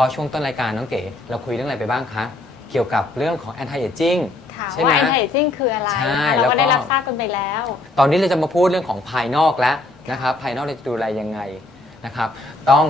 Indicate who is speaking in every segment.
Speaker 1: ราะช่วงต้นรายการน้องเก๋เราคุยเรื่องอะไรไปบ้างคะเกี่ยวกับเรื่องของ anti aging
Speaker 2: ค่ะ
Speaker 1: ใช่ไหม
Speaker 2: ว่า anti aging คืออะไร
Speaker 1: ใช่
Speaker 2: นะคะ
Speaker 1: แล้ว
Speaker 2: เรา
Speaker 1: ก็
Speaker 2: ก็ได้รับทราบกันไปแล้ว
Speaker 1: ตอนนี้เราจะมาพูดเรื่องของภายนอกแล้วนะครับภายนอกเราจะดูแลยังไงนะครับ ต้อง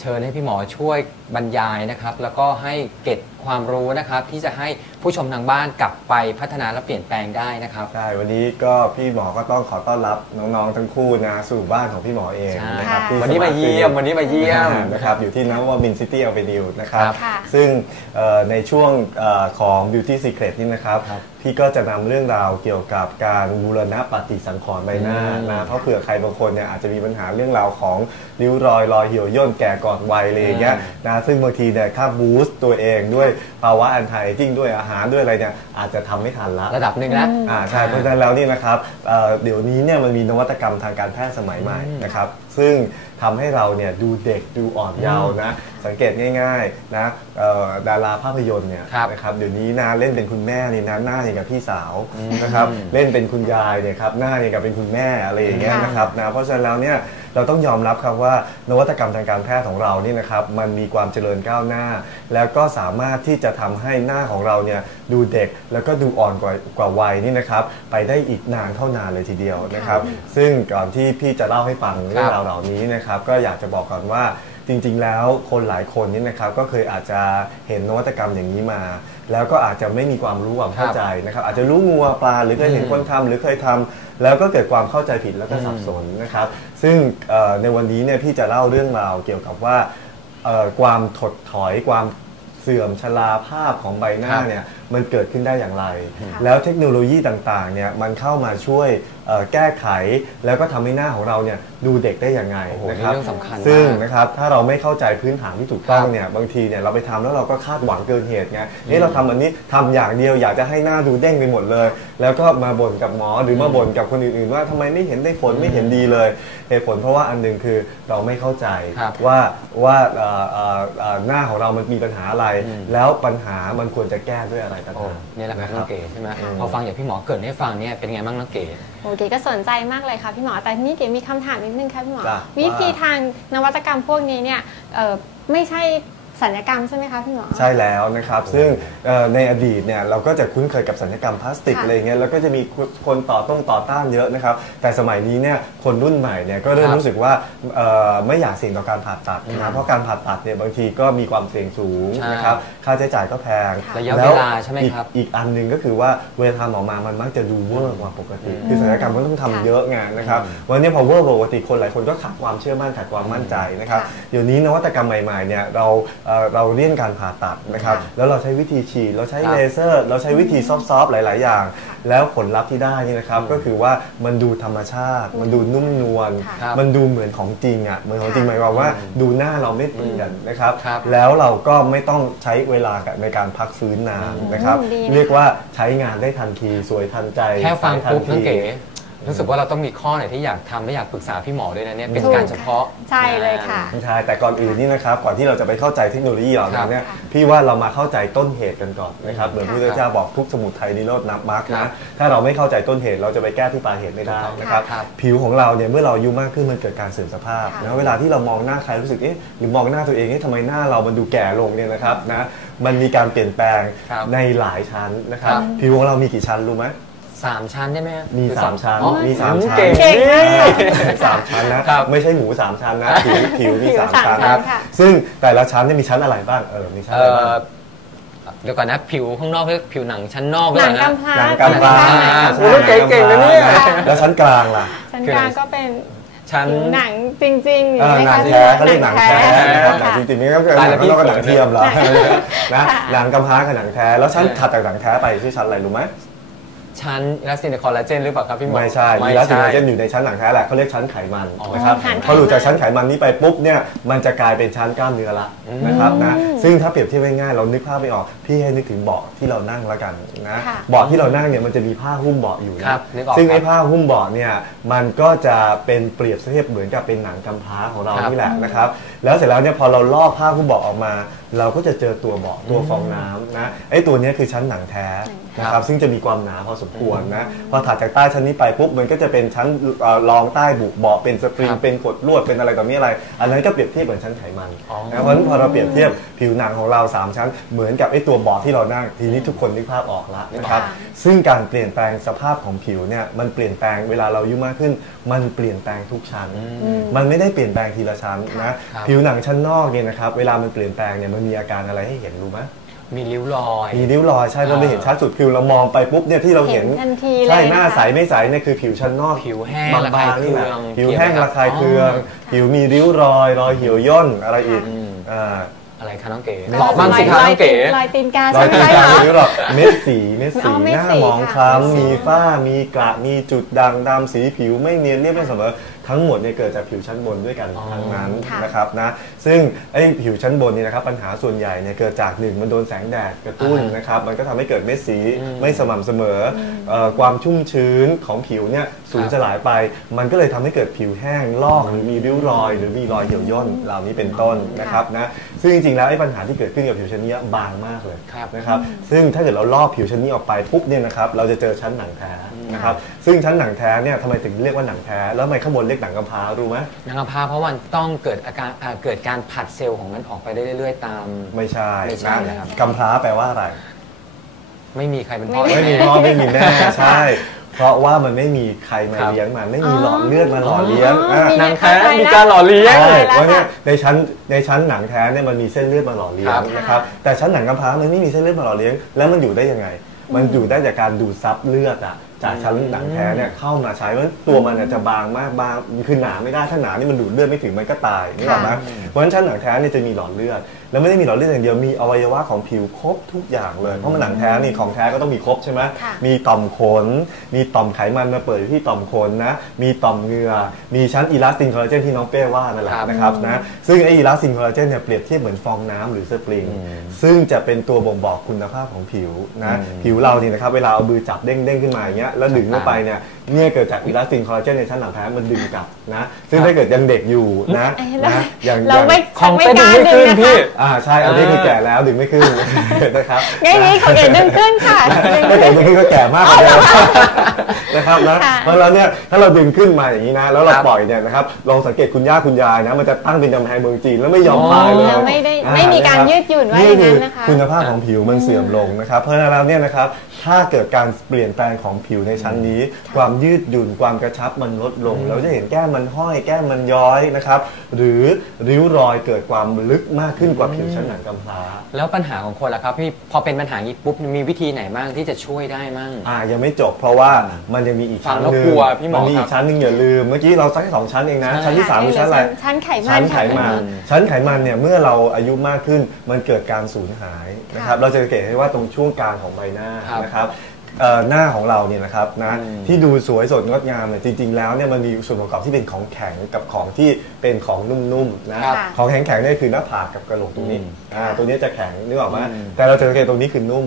Speaker 1: เชิญให้พี่หมอช่วยบรรยายนะครับ แล้วก็ให้เก็บความรู้นะครับ ที่จะให้ผู้ชมทางบ้านกลับไปพัฒนาและเปลี่ยนแปลงได้นะครับ
Speaker 3: ใช่ วันนี้ก็พี่หมอก็ต้องขอต้อนรับน้องๆทั้งคู่นะสู่บ้านของพี่หมอเอง
Speaker 1: ใช่
Speaker 3: นะครับ
Speaker 2: ค่ะ
Speaker 3: ที่
Speaker 1: วันนี้มาเยี่ยมวันนี้มาเยี่ยม
Speaker 3: นะครับอยู่ที่นวมินซิตี้อเวนิวนะครับ
Speaker 1: ครับ
Speaker 2: ค่ะ
Speaker 3: ซึ่งเอ่อในช่วงเออของ Beauty Secret นี่นะครับ
Speaker 1: ครับ
Speaker 3: พี่ก็จะนำเรื่องราวเกี่ยวกับการบูรณะปฏิสังขรณ์ใบหน้า
Speaker 1: อืม
Speaker 3: นะเพราะเผื่อใครบางคนเนี่ยอาจจะมีปัญหาเรื่องราวของริ้วรอยรอยเหี่ยวย่นแก่ก่อนวัยอะไรอย่างเงี้ยนะซึ่งบางทีเนี่ยถ้าบูสต์ตัวเองด้วยภาวะอันไทจิ้งด้วยอาหารด้วยอะไรเนี่ยอาจจะทำไม่ทันละ
Speaker 1: ระดับหนึ่งแล้ว
Speaker 3: อ่าใช่เพราะฉะนั้นแล้วนี่นะครับเอ่อเดี๋ยวนี้เนี่ยมันมีนวัตกรรมทางการแพทย์สมัยใหม่นะครับซึ่งทำให้เราเนี่ยดูเด็กดูอ่อนเยาว์นะสังเกตง่ายๆนะเอ่อดาราภาพยนตร์เนี่ย
Speaker 1: ครับ
Speaker 3: นะครับเดี๋ยวนี้นะเล่นเป็นคุณแม่เนี่ยนะหน้าอย่างกับพี่สาวนะครับเล่นเป็นคุณยายเนี่ยครับหน้าอย่างกับเป็นคุณแม่อะไรอย่างเงี้ย
Speaker 2: ค่ะ
Speaker 3: นะครับนะเพราะฉะนั้นแล้วเนี่ย เราต้องยอมรับครับว่านวัตกรรมทางการแพทย์ของเรานี่นะครับมันมีความเจริญก้าวหน้า แล้วก็สามารถที่จะทำให้หน้าของเราเนี่ยดูเด็กแล้วก็ดูอ่อนกว่ากว่าวัยนี่นะครับไปได้อีกนานเท่านานเลยทีเดียวนะครับ ซึ่งก่อนที่พี่จะเล่าให้ฟังเรื่องราวเหล่านี้นะครับก็อยากจะบอกก่อนว่า จริงๆ แล้วคนหลายคนนี่นะครับก็เคยอาจจะเห็นนวัตกรรมอย่างนี้มา แล้วก็อาจจะไม่มีความรู้ความเข้าใจนะครับอาจจะรู้งัวปลาหรือเคยเห็นคนทำหรือเคยทำแล้วก็เกิดความเข้าใจผิดแล้วก็สับสนนะครับซึ่งเอ่อในวันนี้เนี่ยพี่จะเล่าเรื่องราวเกี่ยวกับว่าเอ่อความถดถอยความเสื่อมชราภาพของใบหน้า
Speaker 1: ครับ
Speaker 3: เนี่ยมันเกิดขึ้นได้อย่างไร แล้วเทคโนโลยีต่างๆเนี่ยมันเข้ามาช่วยเอ่อแก้ไข แล้วก็ทำให้หน้าของเราเนี่ยดูเด็กได้อย่างไง
Speaker 1: โอ้โห
Speaker 3: นะ
Speaker 1: นี่
Speaker 3: ครับ
Speaker 1: เรื่องสำคัญ
Speaker 3: ซึ่ง
Speaker 1: มาก
Speaker 3: นะครับถ้าเราไม่เข้าใจพื้นฐานที่ถูกต้อง
Speaker 1: ครับ
Speaker 3: เนี่ยบางทีเนี่ยเราไปทำแล้วเราก็คาดหวังเกินเหตุไงนี่เราทำอันนี้ทำอย่างเดียวอยากจะให้หน้าดูเด้งไปหมดเลย แล้วก็มาบ่นกับหมอหรือมาบ่นกับคนอื่นๆ ว่าทำไมไม่เห็นได้ผลไม่เห็นดีเลยเหตุผลเพราะว่าอันหนึงคือเราไม่เข้าใจ
Speaker 1: ครับ
Speaker 3: ว่าว่าเอ่อเอ่อเอ่อหน้าของเรามันมีปัญหาอะไร
Speaker 1: อืม
Speaker 3: แล้วปัญหามันควรจะแก้ด้วยอะไรต่าง
Speaker 1: โอ้
Speaker 3: ๆ
Speaker 1: นี่แหละครับ
Speaker 3: นะ
Speaker 1: น้องเก๋ใช่ไหม
Speaker 2: ค่ะ
Speaker 1: พอฟังจากพี่หมอเกริดให้ฟังเนี่ยเป็นไงบ้างน้องเก๋
Speaker 2: โอเคก็สนใจมากเลยค่ะพี่หมอแต่ทีนี้เก๋มีคำถามนิดนึงค่ะพี่หมอ
Speaker 3: จ้ะ
Speaker 2: วิธี
Speaker 3: ว่า
Speaker 2: ทางนวัตกรรมพวกนี้เนี่ยเอ่อไม่ใช่ สัญญกรรมใช่ไหมคะพี่หมอ
Speaker 3: ใช่แล้วนะครับ ซึ่งเอ่อในอดีตเนี่ยเราก็จะคุ้นเคยกับสัญญกรรมพลาสติก
Speaker 2: ค่ะ
Speaker 3: อะไรเงี้ยแล้วก็จะมีคนต่อต้งต่อต้านเยอะนะครับ แต่สมัยนี้เนี่ยคนรุ่นใหม่เนี่ยก็เริ่ม
Speaker 1: ครับ
Speaker 3: รู้สึกว่าเอ่อไม่อยากเสี่ยงต่อการผ่าตัดนะเพราะการผ่าตัดเนี่ยบางทีก็มีความเสี่ยงสูง
Speaker 1: ใช่
Speaker 3: นะครับค่าใช้จ่ายก็แพง
Speaker 1: ระยะ
Speaker 3: แล้
Speaker 1: เวลาใช่ไหม
Speaker 3: อีก
Speaker 1: ครับ
Speaker 3: อีกอันหนึ่งก็คือว่าเวลาทำออกมามันมักจะดูเวอร์กว่าปกติ คือสัญญกรรมมันต้อง
Speaker 2: ค่ะ
Speaker 3: ทำเยอะไงนะครับวันนี้พอเวอร์ปกติคนหลายคนก็ขาดความเชื่อมั่นขาดความมั่นใจนะครับ
Speaker 2: ค่ะ
Speaker 3: เดี๋ยวนี้นวัตกรรมใหม่ๆเนี่ยเราเอ่อเราเลี่ยงการผ่าตัดนะครับ
Speaker 2: ค่ะ
Speaker 3: แล้วเราใช้วิธีฉีดเราใช้
Speaker 1: ครับ
Speaker 3: เลเซอร์ เราใช้วิธีซอฟต์ๆหลาย ๆ อย่าง แล้วผลลัพธ์ที่ได้นี่นะครับก็คือว่ามันดูธรรมชาติ มันดูนุ่มนวล
Speaker 2: ค่ะ
Speaker 1: ครับ
Speaker 3: มันดูเหมือนของจริงอะเหมือนของจริง
Speaker 2: ค่ะ
Speaker 3: หมายความว่าดูหน้าเราไม่เปลี่ยนนะครับ
Speaker 1: ครับ
Speaker 3: แล้วเราก็ไม่ต้องใช้เวลาในการพักฟื้นนานนะครับ
Speaker 2: อืมดีนะคะ
Speaker 3: เรียกว่าใช้งานได้ทันทีสวยทันใจ
Speaker 1: แค่ฟัง
Speaker 3: ใช้ทัน
Speaker 1: ปุ๊บ
Speaker 3: ที
Speaker 1: น้องเก๋ รู้สึกว่าเราต้องมีข้อไหนที่อยากทำและอยากปรึกษาพี่หมอด้วยนะเนี่ยเป็น
Speaker 2: ถูก
Speaker 1: การเฉพาะ
Speaker 2: ใช่เลยค่ะ
Speaker 3: ใช่แต่ก่อนอื่นนี่นะครับก่อนที่เราจะไปเข้าใจเทคโนโลยีเหล่านั้นเนี่ย
Speaker 2: ครับ
Speaker 3: พี่ว่าเรามาเข้าใจต้นเหตุกันก่อนนะครับเหมือน
Speaker 2: ค่ะ
Speaker 3: พระพุทธเจ้าบอกทุกสมุทัยนิโรธนับมรรค
Speaker 1: ครั
Speaker 3: นะ
Speaker 1: บ
Speaker 3: ถ้าเราไม่เข้าใจต้นเหตุเราจะไปแก้ที่ปลายเหตุไม่ได้นะครับ
Speaker 1: ครับ
Speaker 3: ผิวของเราเนี่ยเมื่อเราอายุมากขึ้นมันเกิดการเสื่อมสภาพ
Speaker 2: ค่ะ
Speaker 3: นะเวลาที่เรามองหน้าใครรู้สึกเอ๊ะหรือมองหน้าตัวเองเอ๊ะทำไมหน้าเรามันดูแก่ลงเนี่ยนะครับนะมันมีการเปลี่ยนแปลง
Speaker 1: ครับ
Speaker 3: ในหลายชั้นนะครับ
Speaker 1: ครับ
Speaker 3: ผิวของเรามีกี่ชั้นรู้ไหม
Speaker 1: สามชั้นได้ไหมฮะ
Speaker 3: มี
Speaker 1: หรือ
Speaker 3: สามชั้น
Speaker 1: อ๋อ
Speaker 3: มีสามชั้น
Speaker 1: เก่ง
Speaker 2: เก่ง
Speaker 1: นี่
Speaker 3: สามชั้นนะครับไม่ใช่หมูสามชั้นนะ ผิวผิวมี
Speaker 2: ผิว
Speaker 3: สาม
Speaker 2: สาม
Speaker 3: ชั้น
Speaker 2: ชั้น
Speaker 3: ครับ
Speaker 2: ค่ะ
Speaker 3: ซึ่งแต่ละชั้นเนี่ยมีชั้นอะไรบ้าง เออ มีชั้น
Speaker 1: เอ
Speaker 3: อะไรบ้าง
Speaker 1: อเดี๋ยวก่อนนะผิวข้างนอกเรียกผิวหนังชั้นนอก
Speaker 2: หนัง
Speaker 1: ด้วยนะ
Speaker 2: กำพร้า
Speaker 3: หนังกำพร้า
Speaker 1: โอ้โหเก่งๆนะเนี่ย
Speaker 3: แล้วชั้นกลางล่ะ
Speaker 2: ชั้นกลางก็เป็น
Speaker 1: ชั้น
Speaker 2: ผิวหนังจริงๆ
Speaker 3: เออหนัง
Speaker 2: ไหม
Speaker 3: แท้
Speaker 2: คะ
Speaker 3: เขาเรียกหนังแท้นะครับหนัง
Speaker 2: ค่ะ
Speaker 3: จริงๆนี่ก็คือห
Speaker 1: ตาย
Speaker 3: นั
Speaker 1: แล้
Speaker 3: ง
Speaker 1: วพี่
Speaker 3: นอกกับหนังเทียมเหรอนะ
Speaker 2: ค่ะ
Speaker 3: หนังกำพร้ากับหนังแท้ แล้วชั้นถัดจากหนังแท้ไปชื่อชั้นอะไรรู้ไหม
Speaker 1: ชั้นอิลาสตินคอลลาเจนหรือเปล่าครับพี่หมอ
Speaker 3: ไม่ใช่
Speaker 1: ไม่
Speaker 3: มีลักษ
Speaker 1: ใช่
Speaker 3: ณะเช่นอยู่ในชั้นหนังแท้แหละเขาเรียกชั้นไขมัน
Speaker 1: อ๋อ
Speaker 3: นะครับ
Speaker 2: ชั้นไขมัน
Speaker 3: พอหลุดจากชั้นไขมันนี้ไปปุ๊บเนี่ยมันจะกลายเป็นชั้นกล้ามเนื้อละนะครับนะซึ่งถ้าเปรียบเทียบง่ายๆเรานึกภาพไม่ออกพี่ให้นึกถึงเบาะที่เรานั่งแล้วกันนะ
Speaker 2: ค่ะ
Speaker 3: เบาะที่เรานั่งเนี่ยมันจะมีผ้าหุ้มเบาะอยู่นะครับ
Speaker 1: นึกออก
Speaker 3: ซึ่ง
Speaker 1: ครั
Speaker 3: ไอ้
Speaker 1: บ
Speaker 3: ผ้าหุ้มเบาะเนี่ยมันก็จะเป็นเปรียบเทียบเหมือนกับเป็นหนังกำพร้าของเรา
Speaker 1: ครับ
Speaker 3: นี่แหละนะครับ แล้วเสร็จแล้วเนี่ยพอเราลอกผ้าผู้เบาะออกมา เราก็จะเจอตัวเบาะตัวฟองน้ำนะไอ้ตัวเนี้ยคือชั้นหนังแท้นะครับซึ่งจะมีความหนาพอสมควรนะพอถัดจากใต้ชั้นนี้ไปปุ๊บมันก็จะเป็นชั้นเอ่อรองใต้บุเบาะเป็นสปริง
Speaker 1: ครับ
Speaker 3: เป็นขดลวดเป็นอะไรต่อมีอะไร อันนั้นก็เปรียบเทียบเหมือนชั้นไขมัน
Speaker 1: อ๋อ
Speaker 3: นะเพราะฉะนั้นพอเราเปรียบเทียบผิวหนังของเราสามชั้น เหมือนกับไอ้ตัวเบาะที่เรานั่งทีนี้ทุกคนนึกภาพออกแล้วนะครับ
Speaker 2: ค่ะ
Speaker 3: ซึ่งการเปลี่ยนแปลงสภาพของผิวเนี่ยมันเปลี่ยนแปลงเวลาเราอายุมากขึ้น มันเปลี่ยนแปลงทุกชั้น มันไม่ได้เปลี่ยนแปลงทีละชั้นนะ
Speaker 1: ครับ
Speaker 3: ผิวหนังชั้นนอกเนี่ยนะครับเวลามันเปลี่ยนแปลงเนี่ยมันมีอาการอะไรให้เห็นรู้ไหม
Speaker 1: มีริ้วรอย
Speaker 3: มีริ้วรอยใช่เราไม่เห็นชัดสุดคือเรามองไปปุ๊บเนี่ยที่เราเห็น
Speaker 2: เห็นทันทีเลย
Speaker 3: ใช่หน้า
Speaker 2: นะคะ
Speaker 3: ใสไม่ใสเนี่ยคือผิวชั้นนอก
Speaker 1: ผิวแห้ง
Speaker 3: บาง
Speaker 1: ระคาย
Speaker 3: ๆนี่แหละ
Speaker 1: เคือง
Speaker 3: ผิวแห้ง
Speaker 1: เกี่ยวไหมครับ
Speaker 3: ระคายเคือง
Speaker 1: อ๋อ
Speaker 3: ผิวมีริ้วรอย รอยเหี่ยวย่นอะไรอีก
Speaker 1: อืม
Speaker 3: อ่า
Speaker 1: อะไรคะน้องเก๋
Speaker 3: ไม่
Speaker 1: ตอบบ้างสิคะ
Speaker 2: ร
Speaker 1: น้
Speaker 2: ย
Speaker 1: องเก๋
Speaker 2: รอยตีนการ
Speaker 3: อ
Speaker 2: ใช่
Speaker 3: ย
Speaker 2: ไหม
Speaker 3: ตีน
Speaker 2: คะ
Speaker 3: กาหรือหรอกเม็ดสีเม็ดสี
Speaker 2: อ๋อเม็ด
Speaker 3: หน้า
Speaker 2: สี
Speaker 3: มอง
Speaker 2: ค่ะ
Speaker 3: คล้ำ
Speaker 2: เม็ดสี
Speaker 3: มีฝ้ามีกระมีจุดด่างดำสีผิวไม่เนียนเรียบไม่เสมอทั้งหมดเนี่ยเกิดจากผิวชั้นบนด้วยกัน
Speaker 1: อ๋อ
Speaker 3: ทั้งนั้น
Speaker 2: ค่ะ
Speaker 3: นะครับนะซึ่งไอ้ผิวชั้นบนนี่นะครับปัญหาส่วนใหญ่เนี่ยเกิดจากหนึ่งมันโดนแสงแดดกระตุ้น
Speaker 1: อ่าน
Speaker 3: นะครับมันก็ทำให้เกิดเม็ดสี
Speaker 1: อืม
Speaker 3: ไม่สม่ำเสมอเอ่อความชุ่มชื้นของผิวเนี่ยสูญ
Speaker 1: ครับ
Speaker 3: สลายไป มันก็เลยทำให้เกิดผิวแห้งลอกหรือมีริ้วรอย หรือมีรอยเหี่ยวย่นเหล่านี้เป็นต้นนะครับนะซึ่งจริงๆแล้วไอ้ปัญหาที่เกิดขึ้นกับผิวชั้นนี้บางมากเลย
Speaker 1: ครับ
Speaker 3: นะครับซึ่งถ้าเกิดเราลอกผิวชั้นนี้ออกไปปุ๊บเนี่ยนะครับเราจะเจอชั้นหนังแท้นะครับซึ่งชั้นหนังแท้เนี่ยทำไมถึงเรียกว่าหนังแท้แล้วทำไมข้างบนเรียกหนังกำพร้ารู้ไหม
Speaker 1: นางกำพร้าเพราะมันต้องเกิดอาการอ่าเกิดการผลัดเซลล์ของมันออกไปได้เรื่อยๆ ตาม
Speaker 3: ไม่ใช่
Speaker 1: ไม่ใช่
Speaker 3: นะ
Speaker 1: นะครับ
Speaker 3: กำพร้าแปลว่าอะไร
Speaker 1: ไม่มีใครเป็นพ่อ
Speaker 3: ไม่มี
Speaker 1: แม่
Speaker 3: พ่อไม่มีแม่ใช่ เพราะว่ามันไม่มีใครมา
Speaker 1: ครับ
Speaker 3: เลี้ยงมันไม่มี
Speaker 2: อ๋อ
Speaker 3: หลอดเลือดมาหล่อเลี้ยง
Speaker 2: อ๋ออะมี
Speaker 1: นางแท้
Speaker 2: เข้าใจ
Speaker 1: มี
Speaker 2: แล้ว
Speaker 1: การหล่อเลี้ยง
Speaker 3: ใช่
Speaker 2: แล้ว
Speaker 3: เพราะเนี่ย
Speaker 2: ค่ะ
Speaker 3: ในชั้นในชั้นหนังแท้เนี่ยมันมีเส้นเลือดมาหล่อเลี้ย
Speaker 1: ค
Speaker 3: ง
Speaker 1: รับ
Speaker 3: นะครับแต่ชั้นหนังกำพร้ามันไม่มีเส้นเลือดมาหล่อเลี้ยง แล้วมันอยู่ได้ยังไง มันอยู่ได้จากการดูดซับเลือดอะจากชั้นหนังแท้เนี่ยเข้ามาใช้เพราะฉะนั้นตัวมันเนี่ยจะบางมากบางคือหนาไม่ได้ถ้าหนานี่มันดูดเลือดไม่ถึงมันก็ตายนี่หรอกไหมเพราะฉะนั้นชั้นหนังแท้เนี่ยจะมีหลอดเลือด แล้วไม่ได้มีหลอดเลือดอย่างเดียวมีอวัยวะของผิวครบทุกอย่างเลย เพราะมันหนังแท้นี่ของแท้ก็ต้องมีครบใช่ไหม
Speaker 2: ค่ะ
Speaker 3: มีต่อมขน มีต่อมไขมันมาเปิดอยู่ที่ต่อมขนนะ มีต่อมเหงื่อ มีชั้นอีลาสตินคอลลาเจนที่น้องเป้ว่านั่นแหละ
Speaker 1: ครับ
Speaker 3: นะครับนะซึ่งไออีลาสตินคอลลาเจนเนี่ยเปรียบเทียบเหมือนฟองน้ำหรือสปริง ซึ่งจะเป็นตัวบ่งบอกคุณภาพของผิวนะผิวเราเนี่ยนะครับเวลาเอามือจับเด้งเด้งๆขึ้นมาอย่างเงี้ยแล้วดึงเข้าไปเนี่ยเนี่ยเกิดจากอีลาสตินคอลลาเจนในชั้นหลังแท้มันดึงกลับนะซึ่งถ้าเกิดยังเด็กอยู่นะ
Speaker 2: เอ้ยเรา
Speaker 3: นะยัง
Speaker 2: เรา
Speaker 3: ยัง
Speaker 2: ไม่
Speaker 1: ของ
Speaker 2: ไม่
Speaker 1: เต้น
Speaker 2: กล้า
Speaker 1: ไม่
Speaker 2: ดึ
Speaker 1: ขึ้
Speaker 2: ง
Speaker 1: น
Speaker 2: นะ
Speaker 1: พี่
Speaker 2: คะ
Speaker 3: อ่าใช่อันนี้คือแก่แล้วดึงไม่ขึ้นนะครับ
Speaker 2: งี้นี้ของเอ๋ดึงขึ้นค่ะดึง
Speaker 3: ก็
Speaker 2: ขึ้น
Speaker 3: เห็นนี่ก็แก่มากเลยนะครับนะ
Speaker 2: ค่ะ
Speaker 3: เพราะฉะนั้นเนี่ยถ้าเราดึงขึ้นมาอย่างนี้นะแล้วเรา
Speaker 1: ครับ
Speaker 3: ปล่อยเนี่ยนะครับลองสังเกตคุณย่าคุณยายนะมันจะตั้งเป็นกำแพงเมืองจีนแล้วไม่ยอม
Speaker 1: อ๋อ
Speaker 3: คลายเลย
Speaker 2: แล้วไม่ได้
Speaker 3: อ่
Speaker 2: ไม่มีการยืดหยุ่นว่าอย่างนั้นนะคะ
Speaker 3: อคุณภาพของผิวมันเสื่อมลงนะครับ เพราะฉะนั้นแล้วเนี่ยนะครับ ถ้าเกิดการเปลี่ยนแปลงของผิวในชั้นนี้ ความยืดหยุ่นความกระชับมันลดลง เราจะเห็นแก้มมันห้อยแก้มมันย้อยนะครับ หรือริ้วรอยเกิดความลึกมากขึ้นกว่าผิวชั้นหนังกำพร้า
Speaker 1: แล้วปัญหาของคนล่ะครับพี่พอเป็นปัญหาอย่างนี้ปุ๊บมีวิธีไหนบ้างที่จะช่วยได้มั่ง
Speaker 3: อ่ายังไม่จบเพราะว่ามันยังมีอีก
Speaker 1: ฟัง
Speaker 3: ชั้น
Speaker 1: แล้ว
Speaker 3: หนึ่ง
Speaker 1: กลัวพี่หมอ
Speaker 3: มันมี
Speaker 1: ครั
Speaker 3: อี
Speaker 1: บ
Speaker 3: กชั้นหนึ่งอย่าลืมเมื่อกี้เราสักแค่สองชั้นเองนะ
Speaker 1: ใช่
Speaker 3: ชั้นที่สามคือชั้นอะไร
Speaker 2: ชั้นไขมัน
Speaker 3: ชั้นไขมัน
Speaker 2: ค่ะ
Speaker 3: ชั้นไขมันเนี่ยเมื่อเราอายุมากขึ้นมันเกิดการสูญหายนะครับ
Speaker 2: ค่ะ
Speaker 3: เราจะสังเกตได้ว่าตรงช่วงกลางของใบหน้า
Speaker 1: ครับ
Speaker 3: นะครับเอ่อหน้าของเราเนี่ยนะครับนะ
Speaker 1: อืม
Speaker 3: ที่ดูสวยสดงดงามเนี่ยจริง ๆ แล้วเนี่ยมันมีส่วนประกอบที่เป็นของแข็งกับของที่เป็นของนุ่มๆนะครับของแข็งๆเนี่ยคือหน้าผากกับกระโหลกตรงนี้
Speaker 1: อืม
Speaker 3: อ่าตัวนี้จะแข็งนึกออกไหม
Speaker 1: อืม
Speaker 3: แต่เราจะสังเกตตรงนี้คือนุ่ม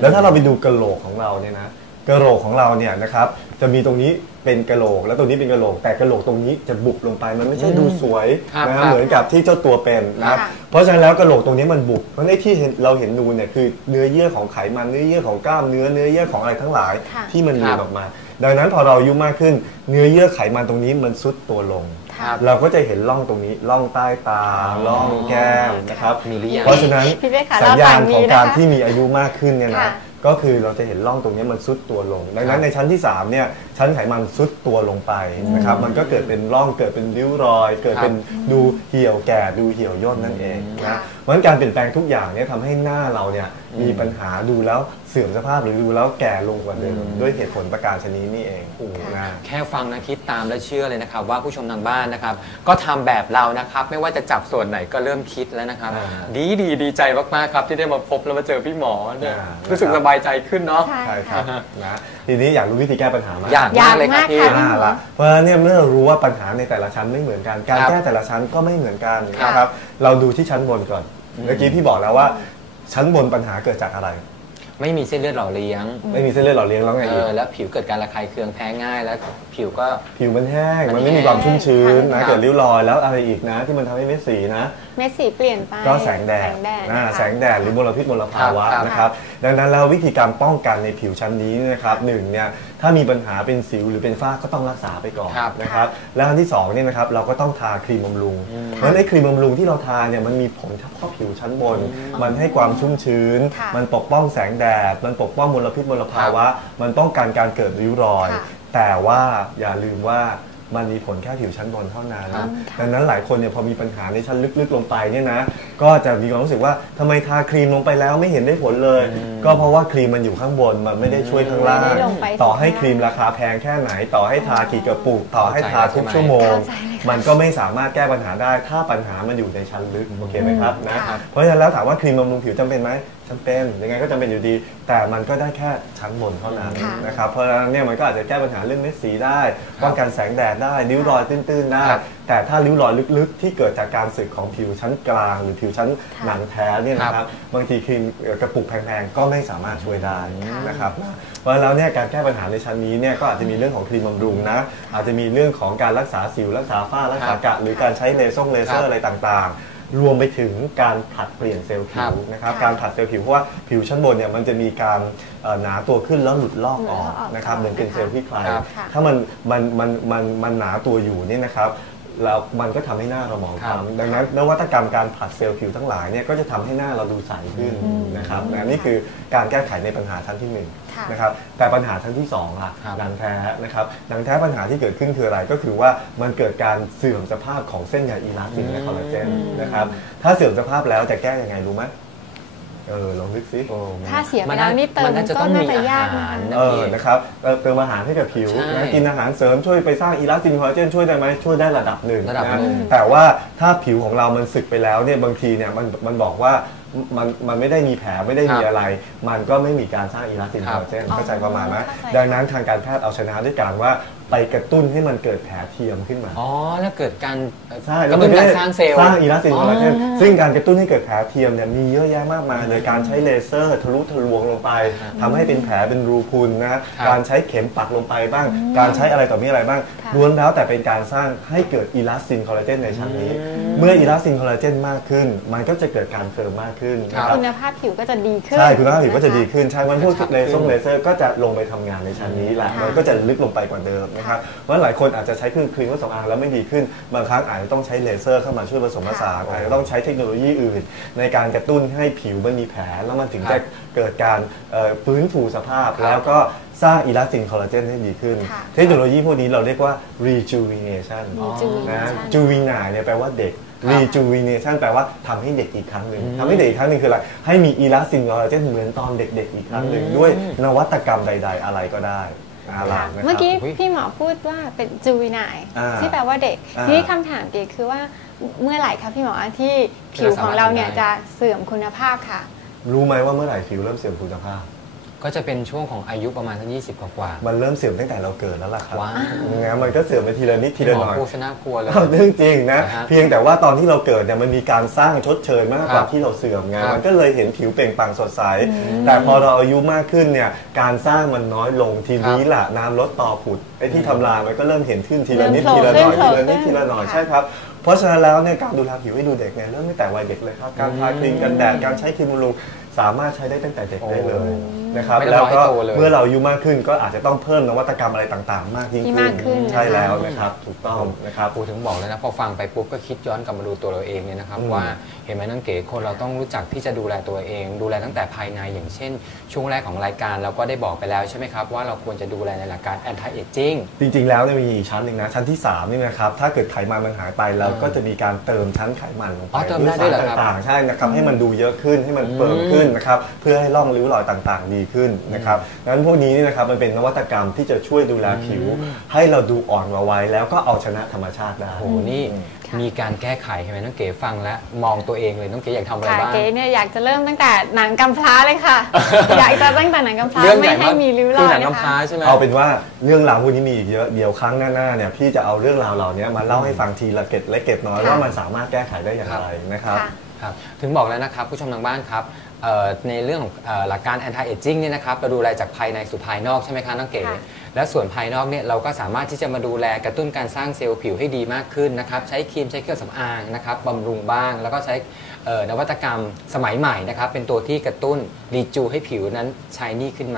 Speaker 3: แล้วถ้าเราไปดูกระโหลกของเราเนี่ยนะ กระโหลกของเราเนี่ยนะครับจะมีตรงนี้เป็นกระโหลก แล้วตรงนี้เป็นกระโหลก แต่กระโหลกตรงนี้จะบุบลงไปมันไม่ใช่ดูสวย
Speaker 1: ครับ
Speaker 3: นะ
Speaker 1: ครับ
Speaker 3: เหมือนกับที่เจ้าตัวเป็นนะครับ
Speaker 2: ค่ะ
Speaker 3: เพราะฉะนั้นแล้วกระโหลกตรงนี้มันบุบเพราะในที่เห็นเราเห็นนูนเนี่ยคือเนื้อเยื่อของไขมันเนื้อเยื่อของกล้ามเนื้อเนื้อเยื่อของอะไรทั้งหลาย
Speaker 2: ค่ะ
Speaker 3: ที่มัน
Speaker 1: ค
Speaker 3: นู
Speaker 1: รั
Speaker 3: น
Speaker 1: บ
Speaker 3: ออกมา ดังนั้นพอเราอายุมากขึ้น เนื้อเยื่อไขมันตรงนี้มันซุดตัวลง
Speaker 1: ครั บ
Speaker 3: เราก็จะเห็นร่องตรงนี้ร่องใต้ตาร่องแก้มนะครับ
Speaker 1: มีหรือยัง
Speaker 3: เพราะฉะนั้น
Speaker 2: พี่เป้ค่ะ
Speaker 3: สัญญาณ
Speaker 2: เราต่างมี
Speaker 3: ของ
Speaker 2: นะคะ
Speaker 3: การที่มีอายุมากขึ้นเนี่ยนะ
Speaker 2: ค่ะ
Speaker 3: ก็คือเราจะเห็นร่องตรงนี้มันซุดตัวลง ดังนั้
Speaker 1: ครั
Speaker 3: น
Speaker 1: บ
Speaker 3: ในชั้นที่3เนี่ยชั้นไขมันซุดตัวลงไปนะครับมันก็เกิดเป็นร่องเกิดเป็นริ้วรอย เกิดเป็นดูเหี่ยวแก่ดูเหี่ยวย่นนั่นเอง
Speaker 2: ค่ะ
Speaker 3: นะเพราะฉะนั้นการเปลี่ยนแปลงทุกอย่างเนี่ยทำให้หน้าเราเนี่ยมีปัญหาดูแล้วเสื่อมสภาพหรือดูแล้วแก่ลงกว่าเดิมด้วยเหตุผลประการชนิดนี้เองโอ้โหนะ
Speaker 1: แค่ฟังนะคิดตามและเชื่อเลยนะครับ ว่าผู้ชมทางบ้านนะครับ ก็ทำแบบเรานะครับ ไม่ว่าจะจับส่วนไหนก็เริ่มคิดแล้วนะครับ
Speaker 3: อ่า
Speaker 1: ดีดีดีใจมากๆครับที่ได้มาพบแล้วมาเจอพี่หมอเนี่ย
Speaker 3: อ่า
Speaker 1: รู้สึกสบายใจขึ้นเนาะ
Speaker 2: ใช่
Speaker 3: ใช่ค
Speaker 2: ค่ะ
Speaker 3: รับนะทีนี้อยากรู้วิธีแก้ปัญหาไหม
Speaker 1: อยากมากเลยครับ
Speaker 2: อยากมาก
Speaker 1: พี่
Speaker 2: ค่ะ
Speaker 3: อ่าละเพราะฉะนั้นเนี่ยเมื่อรู้ว่าปัญหาในแต่ละชั้นไม่เหมือนกัน การ
Speaker 1: ครับ
Speaker 3: แก้แต่ละชั้นก็ไม่เหมือนกัน
Speaker 2: ค่ะ
Speaker 3: นะครับ เราดูที่ชั้นบนก่อน เมื่อกี้พี่บอกแล้วว่า ชั้นบนปัญหาเกิดจากอะไร
Speaker 1: ไม่มีเส้นเลือดหล่อเลี้ยง
Speaker 3: ไม่มีเส้นเลือดหล่อเลี้ยงแล้วไง
Speaker 1: เอ
Speaker 3: อีก
Speaker 1: อ แล้วผิวเกิดการระคายเคืองแพ้ง่าย แล้วผิวก็
Speaker 3: ผิวมันแห้ง
Speaker 1: มัน
Speaker 3: มันไม่มี
Speaker 1: แห้ง
Speaker 3: ความชุ่มชื้นนะ
Speaker 1: ครับ
Speaker 3: เกิดริ้วรอยแล้วอะไรอีกนะ ที่มันทำให้เม็ดสีนะ
Speaker 2: เม็ดสีเปลี่ยนไป
Speaker 3: ก็แสงแดด
Speaker 2: แสงแดด
Speaker 3: อ่า
Speaker 2: นะคะ
Speaker 3: แสงแดดหรือมลพิษมลภาวะ
Speaker 1: ครับ
Speaker 3: นะครับดังนั้นแล้ววิธีการป้องกันในผิวชั้นนี้นะครับหนึ่งเนี่ยถ้ามีปัญหาเป็นสิวหรือเป็นฝ้าก็ต้องรักษาไปก่อน
Speaker 1: ครับ
Speaker 3: นะครับแล้วอันที่สองเนี่ยนะครับเราก็ต้องทาครีมบำรุง
Speaker 1: อืม
Speaker 3: เพราะฉะนั้นไอ้ครีมบำรุงที่เราทาเนี่ยมันมีผลเฉพาะผิวชั้นบน มันให้ความชุ่มชื้น
Speaker 2: ค่ะ
Speaker 3: มันปกป้องแสงแดด มันปกป้องมลพิษมลภาวะ มันป้องกันการเกิดริ้วรอย
Speaker 2: ค่ะ
Speaker 3: แต่ว่าอย่าลืมว่า มันมีผลแค่ผิวชั้นบนเท่านั้น
Speaker 1: ครับ
Speaker 3: ดังนั้นหลายคนเนี่ยพอมีปัญหาในชั้นลึกๆลงไปเนี่ยนะ ก็จะมีความรู้สึกว่าทำไมทาครีมลงไปแล้วไม่เห็นได้ผลเลย ก็เพราะว่าครีมมันอยู่ข้างบนมันไม่ได้ช่วยข้างล่าง
Speaker 2: ไม่ได้ลงไป
Speaker 3: ต่อให้
Speaker 2: ข้างล่าง
Speaker 3: ครีมราคาแพงแค่ไหน ต่อให้ทากี่กระปุกต่อให้ทาทุก
Speaker 1: เข้าใจ
Speaker 3: ชั่วโมง
Speaker 2: เข้าใจเลยค่ะ
Speaker 3: มันก็ไม่สามารถแก้ปัญหาได้ ถ้าปัญหามันอยู่ในชั้นลึกโอเคไหมครับนะ
Speaker 2: ค่ะ
Speaker 3: เพราะฉะนั้นแล้วถามว่าครีมบำรุงผิวจำเป็นไหม จำเป็นยังไงก็จำเป็นอยู่ดี แต่มันก็ได้แค่ชั้นบนเท่านั้น
Speaker 2: ค่ะ
Speaker 3: นะครับเพราะฉะนั้นเนี่ยมันก็อาจจะแก้ปัญหาเรื่องเม็ดสีได้ป้องกันแสงแดดได้ริ้วรอยตื้นๆได้
Speaker 1: ครับ
Speaker 3: แต่ถ้าริ้วรอยลึกๆ ที่เกิดจากการสึกของผิวชั้นกลาง หรือผิวชั้นหนังแท้เนี่ยนะครับบางทีครีมเอ่อกระปุกแพงๆก็ไม่สามารถช่วยได้
Speaker 2: ค่ะ
Speaker 3: นะครับเพราะฉะนั้นแล้วเนี่ยการแก้ปัญหาในชั้นนี้เนี่ยก็อาจจะมีเรื่องของครีมบำรุงนะอาจจะมีเรื่องของการรักษาสิวรักษาฝ้ารักษากระหรือการใช้เลเซอร์เลเซอ
Speaker 1: ครั
Speaker 3: ร์
Speaker 1: บ
Speaker 3: อะไรต่างๆ รวมไปถึงการผลัดเปลี่ยนเซลล์
Speaker 1: ครั
Speaker 3: ผิ
Speaker 1: บ
Speaker 3: วนะครับ
Speaker 2: ค่ะ
Speaker 3: การผลัดเซลล์ผิวเพราะว่าผิวชั้นบนเนี่ยมันจะมีการเอ่อหนาตัวขึ้นแล้วหลุดลอกออก
Speaker 2: หลุดลอกออก
Speaker 3: นะครับเหมือนเป็นเซลล์ที่คลาย
Speaker 1: ครับ
Speaker 2: ค่ะ
Speaker 3: ถ้ามันมันมันมันมันหนาตัวอยู่เนี่ยนะครับ แล้วมันก็ทำให้หน้าเราหมอง
Speaker 1: ครับ
Speaker 3: คล้ำดังนั้นนวัตกรรมการผลัดเซลล์ผิวทั้งหลายเนี่ยก็จะทำให้หน้าเราดูใสขึ้นนะครับนะนี่คือการแก้ไขในปัญหาชั้นที่หนึ่ง
Speaker 2: ค่ะ
Speaker 3: นะครับแต่ปัญหาชั้นที่สองล่ะ
Speaker 1: ครับ
Speaker 3: หนังแท้นะครับหนังแท้ปัญหาที่เกิดขึ้นคืออะไรก็คือว่ามันเกิดการเสื่อมสภาพของเส้นใยอีลาสตินและคอลลาเจนนะครับถ้าเสื่อมสภาพแล้วจะแก้ยังไงรู้ไหม เออลองนึกสิ
Speaker 1: โอ้มัน
Speaker 2: ถ้าเสียไป
Speaker 1: มัน
Speaker 2: แล้ว
Speaker 1: น่า
Speaker 2: นี่เติม
Speaker 1: มันน่าจะ
Speaker 2: ก็
Speaker 1: ต้อง
Speaker 2: น่า
Speaker 1: มี
Speaker 2: จะยาก
Speaker 1: อาหาร
Speaker 2: นะคะ
Speaker 1: นะ
Speaker 3: เออ
Speaker 1: พี่
Speaker 3: นะครับเอ่อเติมอาหารให้กับผิว
Speaker 1: ใช่
Speaker 3: นะกินอาหารเสริมช่วยไปสร้างอีลาสตินคอลลาเจนช่วยได้ไหมช่วยได้ระดับหนึ่ง
Speaker 1: ระดับ
Speaker 3: นะ
Speaker 1: หนึ่ง
Speaker 3: แต่ว่าถ้าผิวของเรามันสึกไปแล้วเนี่ยบางทีเนี่ยมันมันบอกว่ามันมันไม่ได้มีแผลไม่ได้มี
Speaker 1: ครับ
Speaker 3: อะไร มันก็ไม่มีการสร้างอีลาสติน
Speaker 1: ค
Speaker 3: ครับอลลาเจน
Speaker 2: อ๋อ
Speaker 3: เข้าใจประมาณไหม
Speaker 2: เข้าใจ
Speaker 3: ดังนั้นทางการแพทย์เอาชนะด้วยการว่า ไปกระตุ้นให้มันเกิดแผลเทียมขึ้นมา
Speaker 1: อ๋อ แล้วเกิดการเอ่อ
Speaker 3: ใช่
Speaker 1: กระตุ้นการสร้างเซลล์
Speaker 3: สร้างอีลาสตินคอลลาเจน
Speaker 1: อ๋อ
Speaker 3: ซึ่งการกระตุ้นให้เกิดแผลเทียมเนี่ยมีเยอะแยะมากมายเลยการใช้เลเซอร์ทะลุทะลวงลงไปทำให้เป็นแผลเป็นรูพุนนะฮะ
Speaker 1: ครับ
Speaker 3: การใช้เข็มปักลงไปบ้าง การใช้อะไรต่อมีอะไรบ้าง
Speaker 2: ค่ะ
Speaker 3: ล้วนแล้วแต่เป็นการสร้างให้เกิดอีลาสตินคอลลาเจนในชั้นนี้ เมื่ออีลาสตินคอลลาเจนมากขึ้น มันก็จะเกิดการเฟิร์มมากขึ้นนะค
Speaker 1: ครั
Speaker 3: รับ
Speaker 1: บ
Speaker 2: คุณภาพผิวก็จะดีขึ้น
Speaker 3: ใช่คุณภาพผิวก็จะดี
Speaker 2: น
Speaker 3: ขึ้นใช่วันพวก
Speaker 1: ชัดขึ้น
Speaker 3: เลเซอร์เลเซอร์ก็จะลงไปทำงานในชั้นนี้แหละ
Speaker 2: ค่ะ
Speaker 3: มันก็จะลึกลงไปกว่าเดิมนะครับเพราะฉะนั้นหลายคนอาจจะใช้เครื่องครีมเครื่องสำอางแล้วไม่ดีขึ้นบางครั้งอาจจะต้องใช้เลเซอร์เข้ามาช่วยผสมผสานอาจจะต้องใช้เทคโนโลยีอื่น ในการกระตุ้นให้ผิวมันมีแผลแล้วมันถึง
Speaker 1: ครั
Speaker 3: จะ
Speaker 1: บ
Speaker 3: เกิดการเอ่อฟื้นฟูสภาพ
Speaker 1: ครับ
Speaker 3: แล้วก็สร้างอีลาสตินคอลลาเจนให้ดีขึ้น
Speaker 2: ค่ะ
Speaker 3: เทคโนโลยีพวกนี้เราเรียกว่า rejuvenation
Speaker 2: มีจูน
Speaker 3: นะ
Speaker 2: ใช่
Speaker 3: จูวินาเนี่ยแปลว่าเด็ก
Speaker 1: ครับ
Speaker 3: rejuvenation แปลว่าทำให้เด็กอีกครั้งหนึ่ง
Speaker 1: อืม
Speaker 3: ทำให้เด็กอีกครั้งหนึ่งคืออะไร ให้มีอีลาสตินคอลลาเจนเหมือนตอนเด็กๆอีกครั้งหนึ่ง
Speaker 1: อืม
Speaker 3: ด้วยนวัตกรรมใด ๆ อะไรก็ได้เอาล่ะ
Speaker 2: ค่ะ
Speaker 3: นะครับ
Speaker 2: เมื่อกี้
Speaker 1: อุ๊ย
Speaker 2: พี่หมอพูดว่าเป็นจูวินาย
Speaker 3: อ่า
Speaker 2: ที่แปลว่าเด็ก
Speaker 3: อ่า
Speaker 2: ทีนี้คำถามเก๋คือว่าเมื่อไหร่คะพี่หมอที่ผิวของเราเนี่ยจะเสื่อมคุณภาพค่ะ
Speaker 3: รู้ไหมว่าเมื่อไหร่ผิวเริ่มเสื่อมคุณภาพ
Speaker 1: ก็จะเป็นช่วงของอายุประมาณสักยี่สิบกว่า
Speaker 3: มันเริ่มเสื่อมตั้งแต่เราเกิดแล้วล่ะครับ
Speaker 1: ว้าว
Speaker 3: งั้นมันก็เสื่อมไปทีละนิด
Speaker 1: ๆ
Speaker 3: ทีละ
Speaker 1: หม
Speaker 3: หน่อย
Speaker 1: พูดซะน่ากลัวเลย
Speaker 3: เอาเรื่องจริงนะ
Speaker 1: นะฮะ
Speaker 3: เพียงแต่ว่าตอนที่เราเกิดเนี่ยมันมีการสร้างชดเชยมากกว่า
Speaker 1: ครับ
Speaker 3: ที่เราเสื่อมไง
Speaker 1: ครับ
Speaker 3: มันก็เลยเห็นผิวเปล่งปลั่งสดใส แต่พอเราอายุมากขึ้นเนี่ยการสร้างมันน้อยลงทีนี้ล่ะน้ำลดต่อผุดไอ้ที่ทำลายมันก็เริ่มเห็นขึ้นทีละนิด
Speaker 2: เริ่
Speaker 3: ที
Speaker 2: ม
Speaker 3: ละหน่อย
Speaker 2: โผล่
Speaker 3: ทีละนิด
Speaker 2: ขึ้น
Speaker 3: ทีละหน่อย
Speaker 2: ค่ะ
Speaker 3: ใช่ครับเพราะฉะนั้นแล้วเนี่ยการดูแลผิวให้ดูเด็กเนี่ยเริ่มตั้งแต่วัยเด็กเลยครับ การทาครีมกันแดดการใช้ครีมบำรุง สามารถใช้ได้ตั้งแต่เด็กได้เลย
Speaker 1: โอ้
Speaker 3: นะครับ
Speaker 1: ไม่ต้
Speaker 3: แล้
Speaker 1: อง
Speaker 3: ว
Speaker 1: รอให้
Speaker 3: ก็
Speaker 1: โตเลย
Speaker 3: เมื่อเราอายุมากขึ้นก็อาจจะต้องเพิ่มนวัตกรรมอะไรต่างๆ มากยิ่ง
Speaker 2: ที่
Speaker 3: ขึ้
Speaker 2: มากขึ้น
Speaker 3: ใช่
Speaker 2: นะคะ
Speaker 3: แล้วนะครับถูกต้องนะครับ
Speaker 1: ปูถึงบอกเลยนะพอฟังไปปุ๊บก็คิดย้อนกลับมาดูตัวเราเองเนี่ยนะครับ
Speaker 3: อืม
Speaker 1: ว่า เห็นไหมน้องเก๋คนเราต้องรู้จักที่จะดูแลตัวเอง ดูแลตั้งแต่ภายในอย่างเช่น ช่วงแรกของรายการเราก็ได้บอกไปแล้วใช่ไหมครับ ว่าเราควรจะดูแลในหลักการ anti aging
Speaker 3: จริง ๆ แล้วเนี่ยมีอีกชั้นหนึ่งนะชั้นที่3นี่นะครับถ้าเกิดไขมันมันหายไปเรา
Speaker 1: อืม
Speaker 3: ก็จะมีการเติมชั้นไขมันลงไป
Speaker 1: อ๋อเติมได้ด้วยเหรอครับ
Speaker 3: สารต่างๆใช่นะครับให้มันดูเยอะขึ้นให้มันเปิดขึ้นนะครับเพื่อให้ร่องริ้วรอยต่างๆ ดีขึ้นนะครับงั้นพวกนี้นี่นะครับมันเป็นนวัตกรรมที่จะช่วยดูแลผิว ให้เราดูอ่อนกว่าวัยแล้วก็เอาชนะธรรมชาติได้
Speaker 1: โอ้โหนี่
Speaker 2: ค่ะ
Speaker 1: มีการแก้ไขใช่ไหมน้องเก๋ฟังแล้วมองตัวเองเลยน้องเก๋อยากทำอะไร
Speaker 2: ค่ะ
Speaker 1: บ้าง
Speaker 2: เก๋เนี่ยอยากจะเริ่มตั้งแต่หนังกำพร้าเลยค่ะ อยากจะตั้งแต่หนังกำพร้า
Speaker 1: เรื่องให
Speaker 2: ไม่
Speaker 1: ญ่
Speaker 2: ให้
Speaker 1: มาก
Speaker 2: มีริ้วร
Speaker 1: คือ
Speaker 2: อ
Speaker 1: ห
Speaker 2: ย
Speaker 1: นัง
Speaker 2: นะ
Speaker 1: กำพร้า
Speaker 2: คะ
Speaker 1: ใช่ไหม
Speaker 3: เอาเป็นว่าเรื่องราวพวกนี้มีอีกเยอะเดี๋ยวครั้งหน้าๆเนี่ยพี่จะเอาเรื่องราวเหล่านี้มาเล่าให้ฟังทีละเกร็ดและเกร็ดน้อย
Speaker 2: ค่ะ
Speaker 3: ว่ามันสามารถแก้ไขได้อย่างไรนะครับ
Speaker 2: ค่ะ
Speaker 1: ครับถึงบอกแล้วนะครับผู้ชมทางบ้านครับเอ่อในเรื่องของเอ่อหลักการ anti aging เนี่ยนะครับเราดูแลจากภายในสู่ภายนอกใช่ไหมคะน้องเก๋
Speaker 2: ค่ะ
Speaker 1: และส่วนภายนอกเนี่ยเราก็สามารถที่จะมาดูแลกระตุ้นการสร้างเซลล์ผิวให้ดีมากขึ้นนะครับใช้ครีมใช้เครื่องสำอางนะครับบำรุงบ้าง แล้วก็ใช้นวัตกรรมสมัยใหม่นะครับเป็นตัวที่กระตุ้นรีจูให้ผิวนั้นชายนี่ขึ้นมา